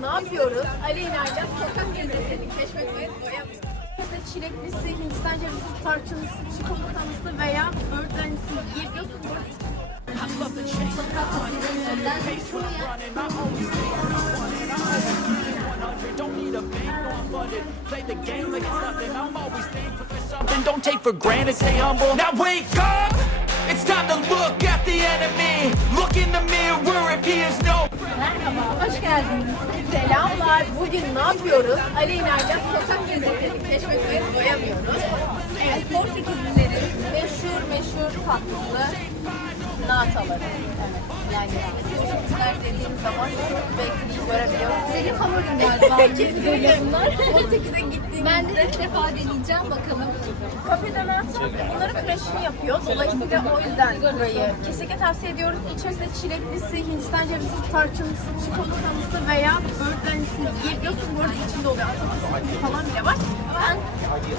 ne yapıyoruz? Aleyna ile sokak lezzetlerini keşfetmeye. İşte çileklisi, Hindistan cevizli, tarçınlısı, çikolatalısı veya böğürtlenlisi yiyebiliyorsunuz. Don't take for granted, stay humble. Now wake up! It's time to look at the enemy. Look in the mirror if he is no. Merhaba, geldiniz. Selamlar. Bugün ne yapıyoruz? Aleyna ile sokak lezzetlerini keşfetmeye doyamıyoruz. Evet, Portekizlilerin meşhur meşhur tatlısı nataları. Evet, yani Portekizler dediğim zaman bekliyor, görebiliyorum. Senin favorin galiba. Kesinlikle bunlar. Portekiz'e gittiğimizde. Ben de ilk defa deneyeceğim bakalım. Kafede nata bunları freshini yapıyor. Dolayısıyla o yüzden burayı kesinlikle tavsiye ediyoruz. İçerisinde çileklisi, Hindistan cevizli, tarçınlısı, çikolatalısı veya böğürtlenlisi yiyebiliyorsun. Bu arada içinde oluyor. Ataması falan bile var. Ben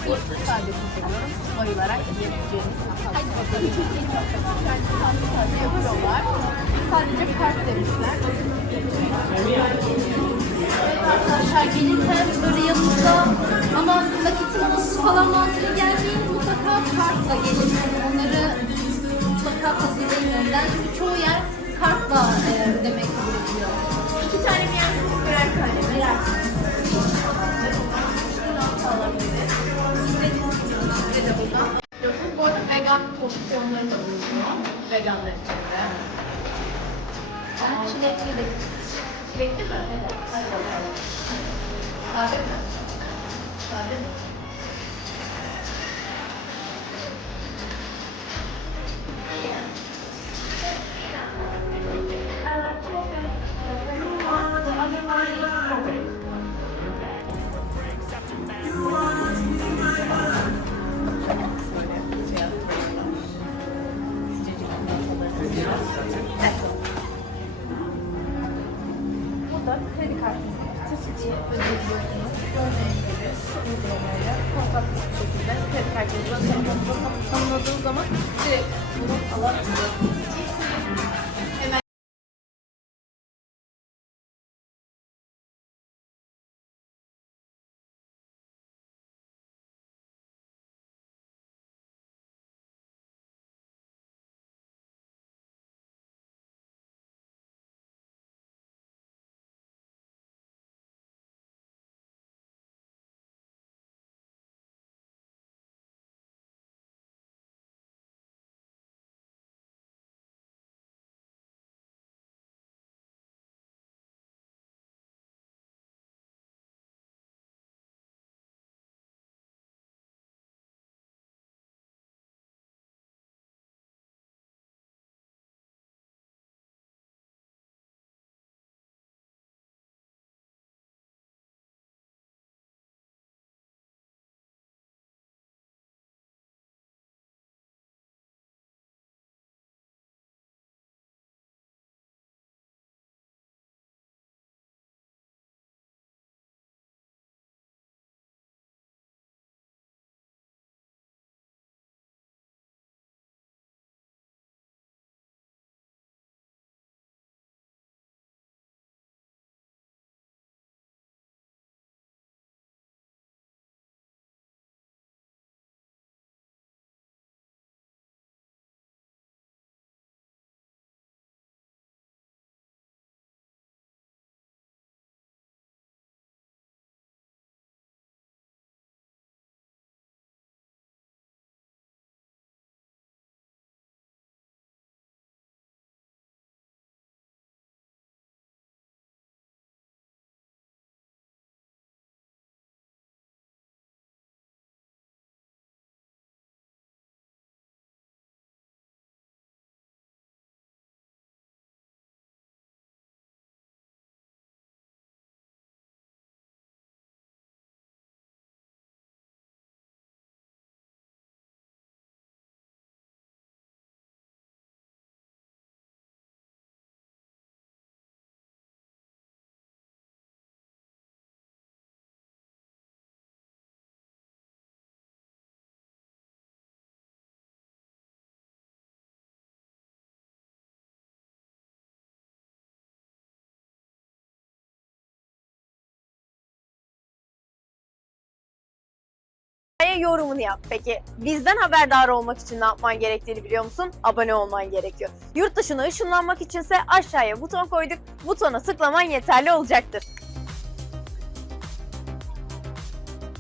bu sadesini seviyorum. Bayılarak yiyebileceğiniz. Yapıyorlar. Sadece kart demişler. Evet arkadaşlar gelirken böyle yanınızda ama nakitin olması falan mantığı gelmeyin. Mutlaka kartla gelin. Onları mutlaka önden. Çünkü çoğu yer kartla e, ödemek ediyor. İki tane mi yersiniz? Birer tane? Birer. Vegan pozisyonları da bulunuyor. İçin de. Ben çilekli de Çilekli mi? Evet. Hadi bakalım. Sade mi? Sade mi? Burada kredi kartınızı taşıcı ödeyebiliyorsunuz. Gördüğünüz gibi şu uygulamayla kontaksız bir şekilde kredi kartınızı tanımladığınız zaman direkt bunu alabiliyorsunuz. Yorumunu yap. Peki bizden haberdar olmak için ne yapman gerektiğini biliyor musun? Abone olman gerekiyor. Yurt dışına ışınlanmak içinse aşağıya buton koyduk. Butona tıklaman yeterli olacaktır.